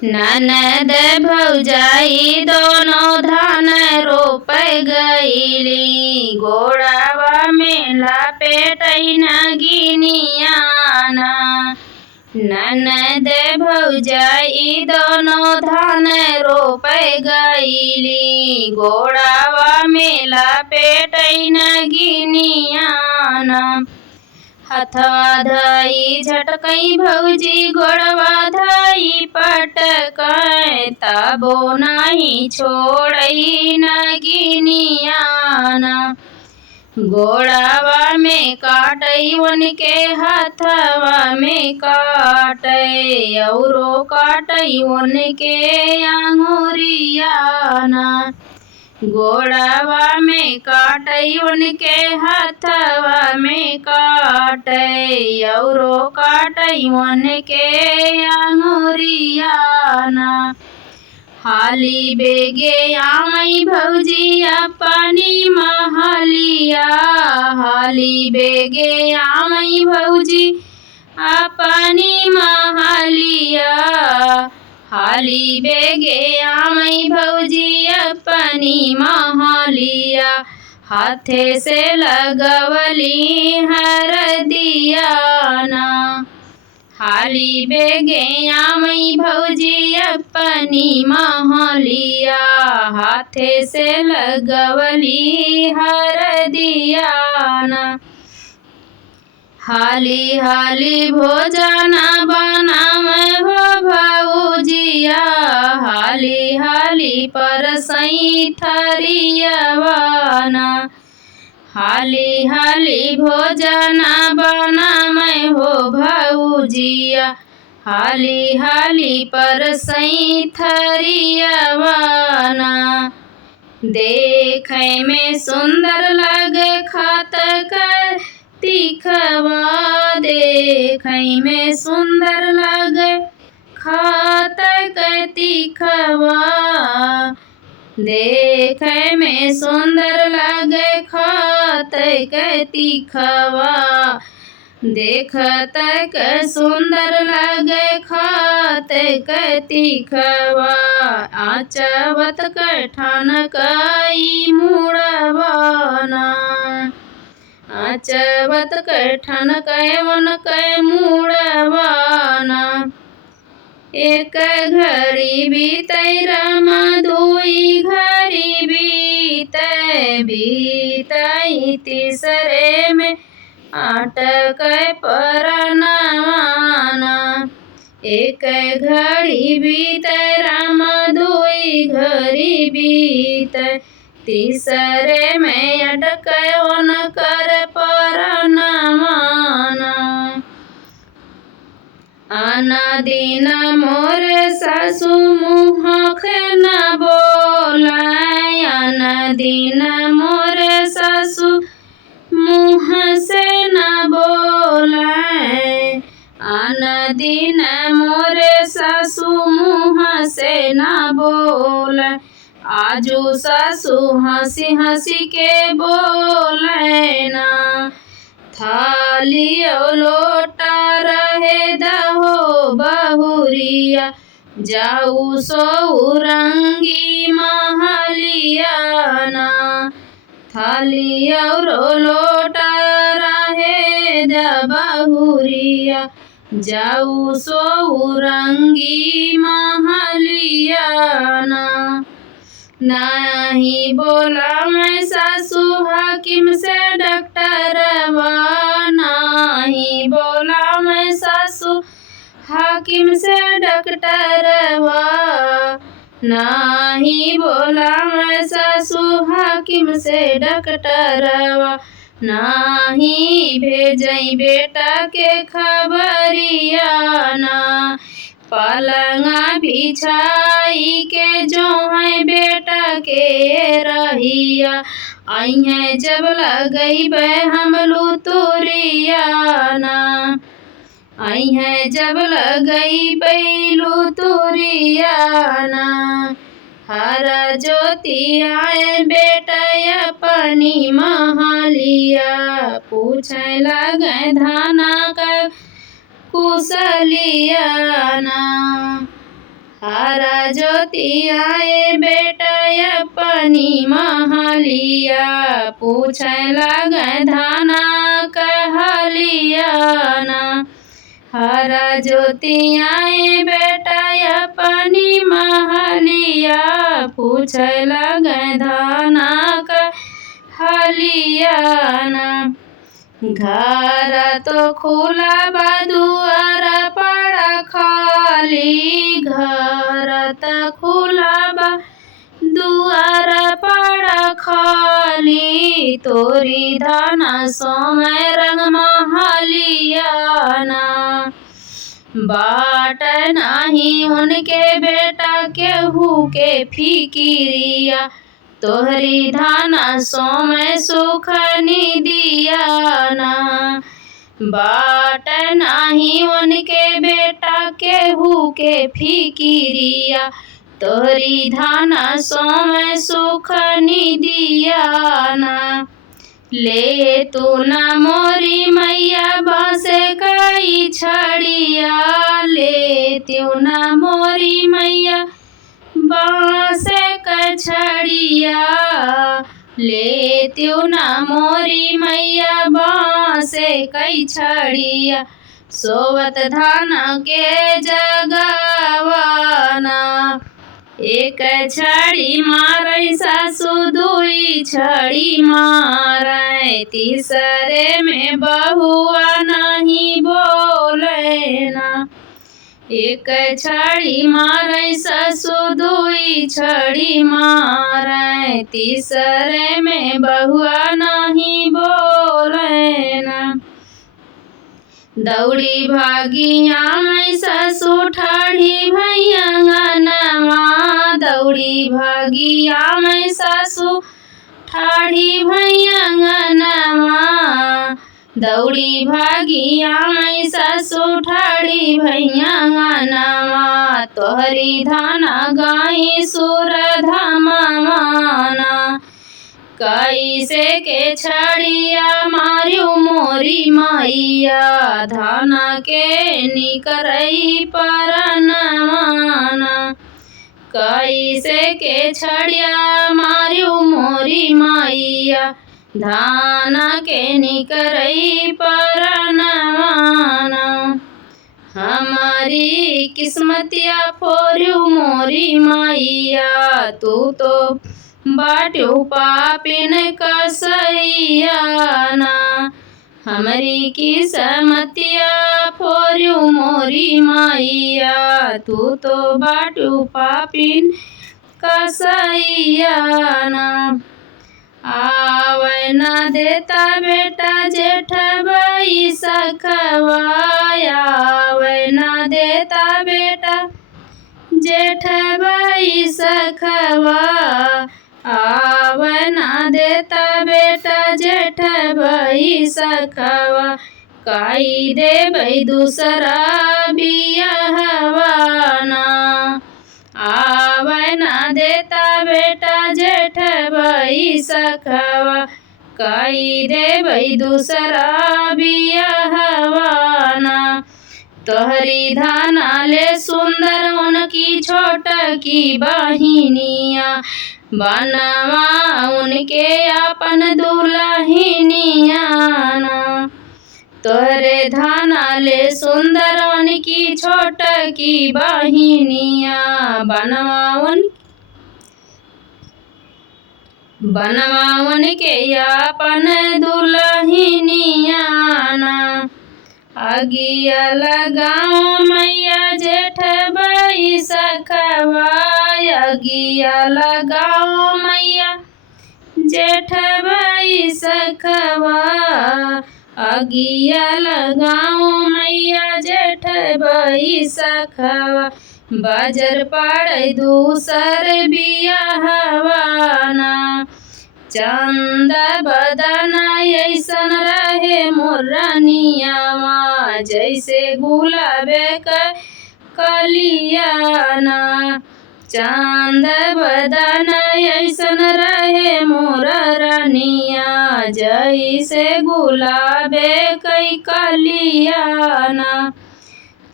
ननद भौजाई दोनों धान रोप गईली, गोड़ावा में लपेटई नगिनियाना। ननद भौजाई दोनों धान रोप गईली, गोड़ावा में लपेटई नगिनियाना। हथवा धई झटकई भौजी गोड़वा धई पटकई, तबो नहीं छोड़ई नगिनियाना। गोड़ावा में काटई उनके हथवा में काटई, औरो काटई उनके अंगुरियाना। गोड़ावा में काटई उनके हथवा में काटई, औरो काटई उनके अंगुरियाना। हाली बेगे आमई भौजी अपनी महलिया, हाली बेगे आमई भौजी अपनी महलिया। हाली बेगे आमई भौजी अपनी महलिया, हाथे से लगवली हरदियाना। हाली बेगे आमई भौजी अपनी महलिया, हाथे से लगवली हरदियाना। हाली हाली भोजना बनाव हो भौजिया, हाली हाली परसई थरियवाना। हाली हाली भोजना बनाव हो भौजिया, हाली हाली परसई थरियवाना। देखे में सुंदर लगे खात कर तीखवा, देखे में सुंदर लगे खात कर तीखवा। देखे में सुंदर लगे खात कर तीखवा, देखत कर सुंदर लगे खात कर तीखवा। आचवत कर ठनकई मुड़वाना, आचवत कर ठनकई उनकई मुड़वाना। एक घड़ी बीतई रमा दुई घड़ी बीतई, बीतई तीसरे में अटकै परनवाना। एक घड़ी बीतई रमा दुई घड़ी बीतई, तीसरे में अटकै उनकर परनवाना। आना दिन मोर सासु मुँह न बोलाई, आना दिन मोर सासु मुँह से न बोलाई। आना दिन मोर सासु मुँह से न बोलाई, आजू सासु हंसी हंसी के बोले ना। थाली और लोटा रहे दहो बहुरिया, जाऊ सो रंगी महलियाना। थाली और लोटा रहे द बहुरिया, जाऊ सो रंगी महलियाना। नहीं बोला मैं सासु हाकिम से डॉक्टरवा, नहीं बोला मैं सासु हाकिम से डॉक्टरवा। नहीं बोला मैं सासु हाकिम से डॉक्टरवा, नहीं भेजई बेटा के खबरियाना। पलंगा बिछाई के जो है बेटा के रहिया, आई है जब लगई बे हम लुतुरियाना। आई है जब लगई बैलू तुरियाना। हर ज्योति आए बेटा अपनी महलिया, पूछे लगे धाना का कुशलियाना। हरा ज्योति आए बेटा अपनी महलिया, पूछे लग धाना कहलिया ना। हरा ज्योति आए बेटा अपनी महलिया, पूछे लग धाना कहलिया ना। घर तो खुला बा दुआर पड़ा खाली, घर तो खुला बा दुआर पड़ा खाली, तोरी धाना सोमे रंग महलिया ना। बाट नाही उनके बेटा केहू के फिकिरिया, तोहरी धाना सोमे सुख निदिया ना। बाट नाही उनके बेटा केहू के फिकिरिया, तोहरी धाना सोमे सुख निदिया ना। ले तू ना मोरी मैया बासे कई छड़िया, ले तू ना मोरी मैया बासे कछड़िया, ले त्यू ना मोरी मैया बासे कई छड़िया, सोवत धाना के जगवाना। एक छड़ी मारै सासू दुई छड़ी मारै, तीसरे में बहुआ नहीं बोले ना। एक छड़ी मारै सासू दुई छड़ी मारै, तीसरे में बहुआ नहीं बोले ना। दौड़ी भागी आमै सासू ठाढ़ी भैया अंगनवा, दौड़ी भागी आमै सासू ठाढ़ी भैया अंगनवा, दौड़ी भागी आमै सासू ठाढ़ी भैया अंगनवा। तोहरी धाना गाई सुर धमवाना, कैसे के छड़िया मार्यू मोरी मैया, धाना के निकरई परनवाना। कैसे के छड़िया मार्यू मोरी मैया, धाना के निकरई परनवाना। हमारी किस्मतिया फोर्यू मोरी मैया, तू तो बाट्यू पापिन कसैया ना। हमारी किस्मतिया फोर्यू मोरी मैया, तू तो बाट्यू पापिन कसैया ना। आवे ना देता बेटा जेठ बई सखवा, आवे ना देता बेटा जेठ बई सखवा, आवे ना देता बेटा जेठ बई सखवा। काई देबै दूसरा बियाहवा ना, आवे ना देता बेटा जेठ बई सखवा। काई देबै दूसरा बियाहवा ना। तोहरी धाना ले सुंदर उनकी छोटकी बहिनिया, बनवा उनके अपन दुल्हनिया ना। तोहरे धाना ले सुंदर उनकी छोटकी बहिनिया, बनवा उनके अपन दुल्हनिया ना। अगिया लगाओ मैया जेठ बई सखवा, अगिया लगाओ मैया जेठ बई सखवा, अगिया लगाओ मैया जेठ बई सखवा। बाजर पड़ै दूसर बियाहवा ना, चंद बदन ऐसन रहे मोरनियावा, जैसे गुलाबे कलिया ना। चांद बदन ऐसन रहे मोर रानिया, जैसे गुलाबे कलिया ना।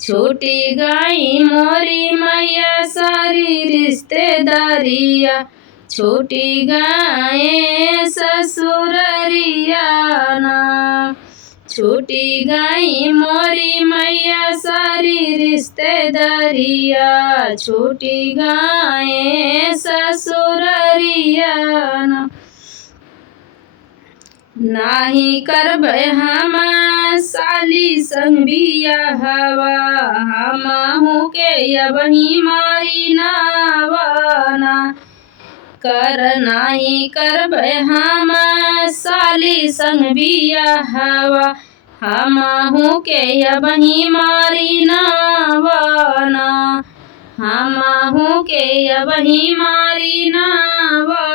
छूटी गई मोरी मैया सारी रिश्तेदारिया, छूटी गए ससुररिया ना। छूटी गई मोरी मैया सारी रिश्तेदारिया, छूटी गए ससुररिया ना। नाही करबै हम साली संग बियाहवा, हमहू के अबही मारी नावाना। कर नाही करबै हम साली संग बियाहवा, हमहू के अबही मारी नावाना। हमहू के अबही मारी नावा।